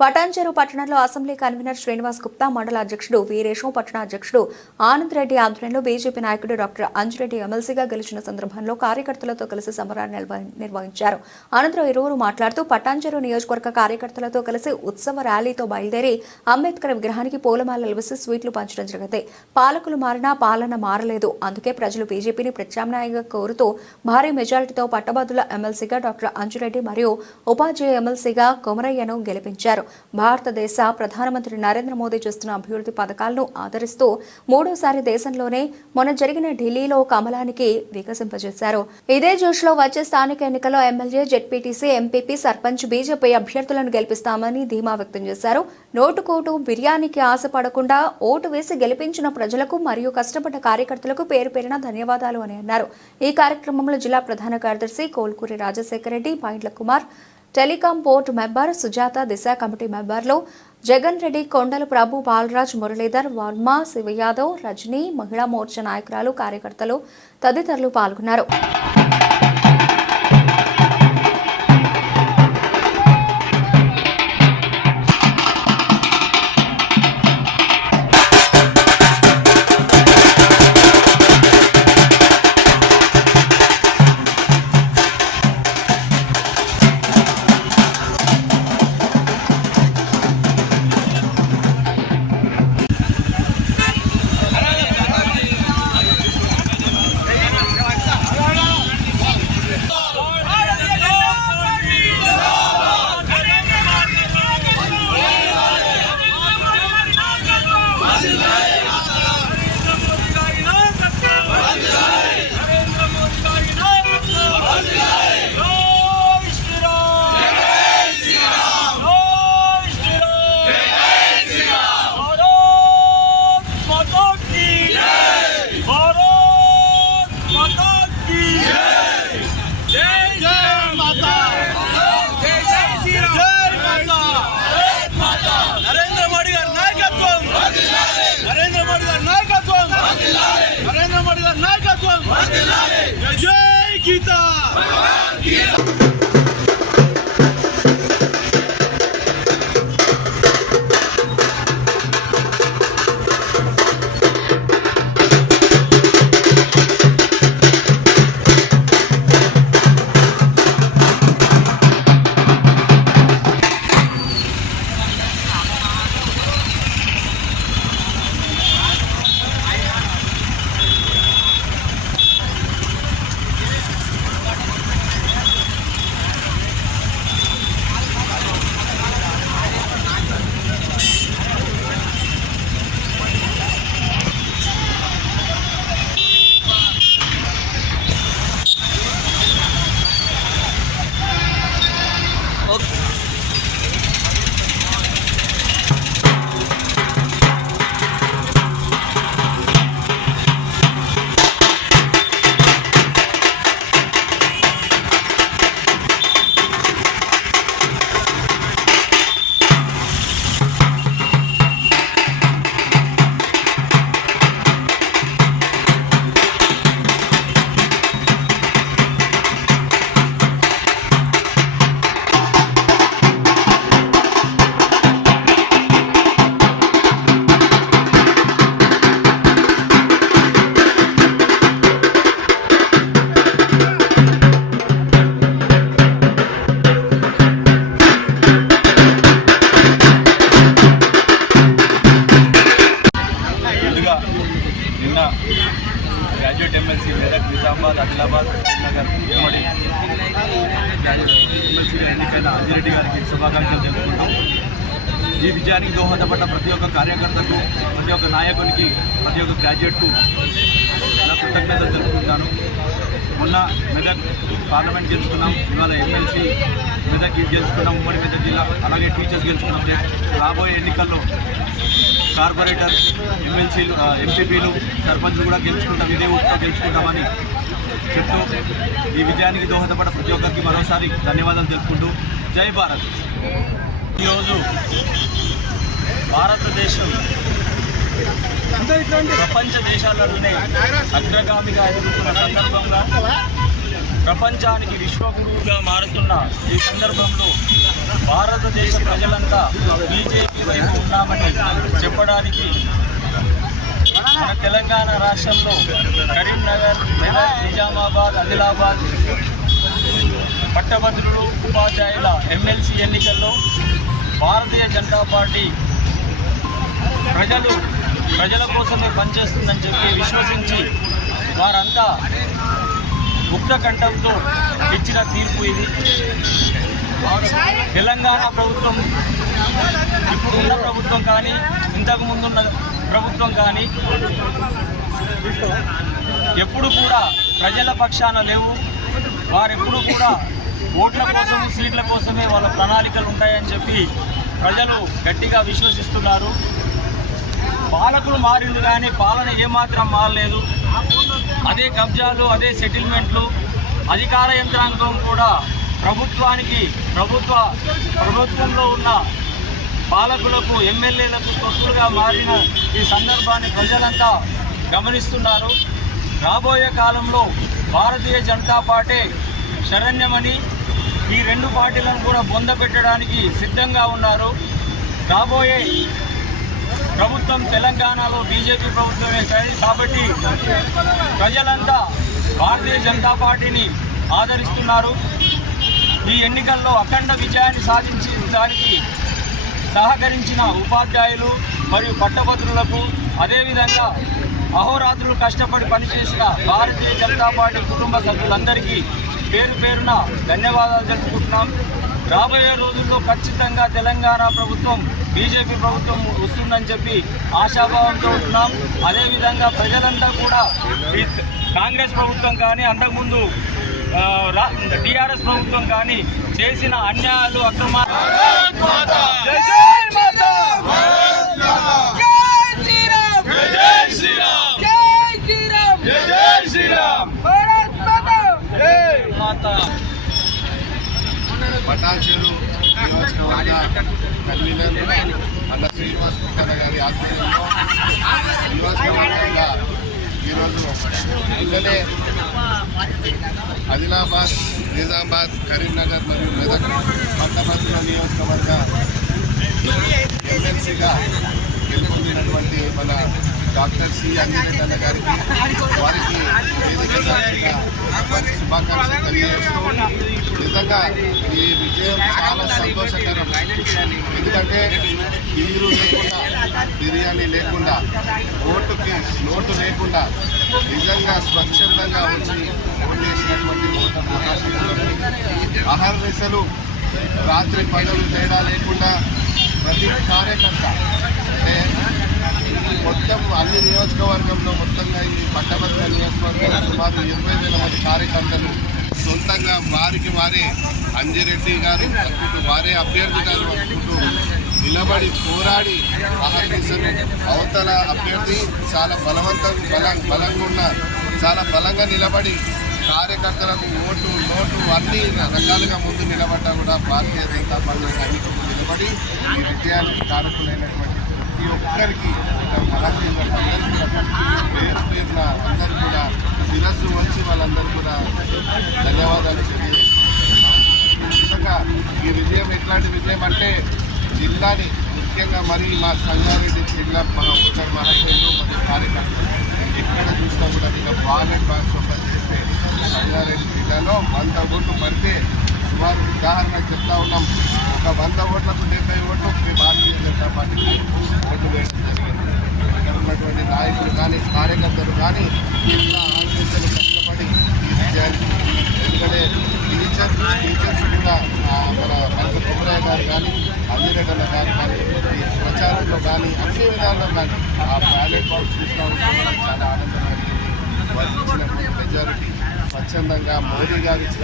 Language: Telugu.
పటాన్చెరు పట్టణంలో అసెంబ్లీ కన్వీనర్ శ్రీనివాస్ గుప్తా, మండల అధ్యక్షుడు వీరేశం, పట్టణ అధ్యక్షుడు ఆనంద్ రెడ్డి ఆధ్వర్యంలో బీజేపీ నాయకుడు డాక్టర్ అంజురెడ్డి ఎమ్మెల్సీగా గెలిచిన సందర్భంలో కార్యకర్తలతో కలిసి సంబరాన్ని నిర్వహించారు. అనంతరం ఇరువురు మాట్లాడుతూ పటాన్చెరు నియోజకవర్గ కార్యకర్తలతో కలిసి ఉత్సవ ర్యాలీతో బయలుదేరి అంబేద్కర్ విగ్రహానికి పూలమాలలు వేసి స్వీట్లు పంచడం జరిగింది. పాలకులు మారినా పాలన మారలేదు, అందుకే ప్రజలు బీజేపీని ప్రత్యామ్నాయంగా కోరుతూ భారీ మెజారిటీతో పట్టభద్రుల ఎమ్మెల్సీగా డాక్టర్ అంజురెడ్డి మరియు ఉపాధ్యాయ ఎమ్మెల్సీగా కొమరయ్యను గెలిపించారు. భారతదేశ ప్రధానమంత్రి నరేంద్ర మోదీ చేస్తున్న అభివృద్ధి పథకాలను ఆదరిస్తూ మూడోసారి దేశంలోనే మొన్న జరిగిన ఢిల్లీలో కమలానికి వికసింపజేశారు. ఇదే జోష్లో వచ్చే స్థానిక ఎన్నికల్లో MLA, ZPTC, MPP, sarpanch BJP అభ్యర్థులను గెలిపిస్తామని ధీమా వ్యక్తం చేశారు. నోటుకోటు బిర్యానీకి ఆశపడకుండా ఓటు వేసి గెలిపించిన ప్రజలకు మరియు కష్టపడ్డ కార్యకర్తలకు పేరు పేరున ధన్యవాదాలు అని అన్నారు. ఈ కార్యక్రమంలో జిల్లా ప్రధాన కార్యదర్శి కోల్కూరి రాజశేఖర రెడ్డి, పాయింట్ల Kumar, telecom board member Sujatha, Disha committee మెంబర్లు జగన్ రెడ్డి, కొండల ప్రభు, బాలరాజ్, మురళీధర్, వర్మ, శివ యాదవ్, రజనీ, మహిళా మోర్చా నాయకురాలు, కార్యకర్తలు తదితరులు పాల్గొన్నారు. जय गीता గ్రాడ్యుయేట్ ఎమ్మెల్సీ మెదక్, నిజామాబాద్, ఆదిలాబాద్, నగర్ ఉమ్మడి ఎమ్మెల్సీ ఎన్నికైన అంజిరెడ్డి గారికి శుభాకాంక్షలు తెలుపుకుంటాం. ఈ విజయానికి దోహదపడ్డ ప్రతి ఒక్క కార్యకర్తకు, ప్రతి ఒక్క నాయకునికి, ప్రతి ఒక్క గ్రాడ్యుయేట్కు నా కృతజ్ఞతలు తెలుపుకుంటాను. మొన్న మెదక్ పార్లమెంట్ గెలుచుకున్నాం, ఇవాళ ఎమ్మెల్సీ మెదక్ గెలుచుకున్నాం, ఉమ్మడి మెదక్ జిల్లా, అలాగే టీచర్స్ గెలుచుకున్నాం. రాబోయే ఎన్నికల్లో కార్పొరేటర్, ఎమ్మెల్సీలు, ఎంపీపీలు, సర్పంచ్లు కూడా గెలుచుకుంటాం, ఇదే ఊరితో గెలుచుకుంటామని చెప్తూ ఈ విజయానికి దోహదపడ్డ ప్రతి ఒక్కరికి మరోసారి ధన్యవాదాలు తెలుపుకుంటూ జై భారత్. ఈరోజు భారతదేశం ప్రపంచ దేశాలలోనే అగ్రగామిగా ఎదుగుతున్న సందర్భంగా ప్రపంచానికి విశ్వగురువుగా మారుతున్న ఈ సందర్భంలో భారతదేశ ప్రజలంతా బీజేపీ వైపు ఉన్నామని చెప్పడానికి మన తెలంగాణ రాష్ట్రంలో కరీంనగర్, మెదక్, నిజామాబాద్, ఆదిలాబాద్ పట్టభద్రులు, ఉపాధ్యాయుల ఎమ్మెల్సీ ఎన్నికల్లో భారతీయ జనతా పార్టీ ప్రజల కోసమే పనిచేస్తుందని చెప్పి విశ్వసించి వారంతా ముక్త కంఠంతో ఇచ్చిన తీర్పు ఇది. తెలంగాణ ప్రభుత్వం, ఇప్పుడున్న ప్రభుత్వం కానీ ఇంతకు ముందున్న ప్రభుత్వం కానీ ఎప్పుడు కూడా ప్రజల పక్షాన లేవు. వారెప్పుడు కూడా ఓట్ల కోసం, సీట్ల కోసమే వాళ్ళ ప్రణాళికలు ఉంటాయని చెప్పి ప్రజలు గట్టిగా విశ్వసిస్తున్నారు. పాలకులు మారిండు కానీ పాలన ఏమాత్రం మారలేదు. అదే కబ్జాలు, అదే సెటిల్మెంట్లు, అధికార యంత్రాంగం కూడా ప్రభుత్వంలో ఉన్న పాలకులకు, ఎమ్మెల్యేలకు తొత్తులుగా మారిన ఈ సందర్భాన్ని ప్రజలంతా గమనిస్తున్నారు. రాబోయే కాలంలో భారతీయ జనతా పార్టీ శరణ్యమని ఈ రెండు పార్టీలను కూడా బొందపెట్టడానికి సిద్ధంగా ఉన్నారు. రాబోయే ప్రభుత్వం తెలంగాణలో బీజేపీ ప్రభుత్వమే కాబట్టి ప్రజలంతా భారతీయ జనతా పార్టీని ఆదరిస్తున్నారు. ఈ ఎన్నికల్లో అఖండ విజయాన్ని సాధించడానికి సహకరించిన ఉపాధ్యాయులు మరియు పట్టభద్రులకు, అదేవిధంగా అహోరాత్రులు కష్టపడి పనిచేసిన భారతీయ జనతా పార్టీ కుటుంబ సభ్యులందరికీ పేరు పేరున ధన్యవాదాలు తెలుపుకుంటున్నాం. రాబోయే రోజుల్లో ఖచ్చితంగా తెలంగాణ ప్రభుత్వం బీజేపీ ప్రభుత్వం వస్తుందని చెప్పి ఆశాభావంతో ఉంటున్నాం. అదేవిధంగా ప్రజలంతా కూడా ఈ కాంగ్రెస్ ప్రభుత్వం కానీ, అంతకుముందు టీఆర్ఎస్ ప్రభుత్వం కానీ చేసిన అన్యాయాలు, అక్రమాలు పటాన్చెరు నియోజకవర్గ కన్వీనర్ అన్న శ్రీనివాస్ గుప్తా గారి ఆధ్వర్యంలో నియోజకవర్గంగా ఈరోజు నిన్ననే ఆదిలాబాద్, నిజామాబాద్, కరీంనగర్ మరియు మెదక్ పట్టభద్రుల నియోజకవర్గ ఎమ్మెల్సీగా గెలుపొందినటువంటి మన డాక్టర్ సి అంజిరెడ్డి అన్న గారికి, వారికి వారికి శుభాకాంక్షలు తెలియజేస్తూ, నిజంగా ఈ విజయం చాలా సంతోషకరం. ఎందుకంటే నీరు లేకుండా, బిర్యానీ లేకుండా, ఓటుకి నోటు లేకుండా నిజంగా స్వచ్ఛందంగా వచ్చి ఓటేసినటువంటి ఓటర్ మహాశయులకు అహర్నిశలు రాత్రి పగలు తేడా లేకుండా ప్రతి కార్యకర్త, అంటే మొత్తం అన్ని నియోజకవర్గంలో మొత్తంగా ఈ పట్టభద్రుల నియోజకవర్గంలో సుమారు 20,000 మంది కార్యకర్తలు సొంతంగా వారికి వారే అంజిరెడ్డి గారు అనుకుంటూ, వారే అభ్యర్థి గారు అనుకుంటూ నిలబడి పోరాడి అహర్నిశలు అవతల అభ్యర్థి చాలా బలంగా ఉన్న చాలా బలంగా నిలబడి కార్యకర్తలకు ఓటు నోటు అన్ని రకాలుగా ముందు నిలబడ్డా కూడా భారతీయ జనతా పార్టీ సైనికులు నిలబడి ఈ విజయానికి కారకులైనటువంటి ప్రతి ఒక్కరికి పేరు పేరున అందరూ కూడా శిరస్సు వంచి వాళ్ళందరూ కూడా ధన్యవాదాలు తెలియజేస్తున్నాం. నిజంగా ఈ విజయం ఎట్లాంటి విజయం అంటే జిల్లాని ముఖ్యంగా మరి మా సంగారెడ్డి జిల్లా ఓటర్ మహాశయులు మరియు కార్యకర్తలు ఎక్కడ చూసినా కూడా ఇంకా బాలెట్ బాక్స్ ఓపెన్ చేస్తే సంగారెడ్డి జిల్లాలో 100 ఓట్లు పడితే సుమారు ఉదాహరణకు చెప్తా ఉన్నాం, ఒక 100 ఓట్లకు 70 ఓట్లు భారతీయ జనతా పార్టీకి ఓటు వేయడం జరిగింది. ఇక్కడ ఉన్నటువంటి నాయకులు కానీ, కార్యకర్తలు కానీ ఇట్లా ఆలోచనలు కష్టపడి ఈ విజయాన్ని, ఎందుకంటే టీచర్స్ కూడా మన మనకు కుమరయ్య గారు కానీ, అంజిరెడ్డి గారు కానీ ఈ ప్రచారంలో కానీ అన్ని విధాల్లో కానీ ఆ బ్యాలెట్ బాక్స్ తీసుకోవడం చాలా ఆనందం కలిగింది. వాళ్ళు ఇచ్చినటువంటి మెజారిటీ స్వచ్ఛందంగా మోదీ గారు ఇచ్చిన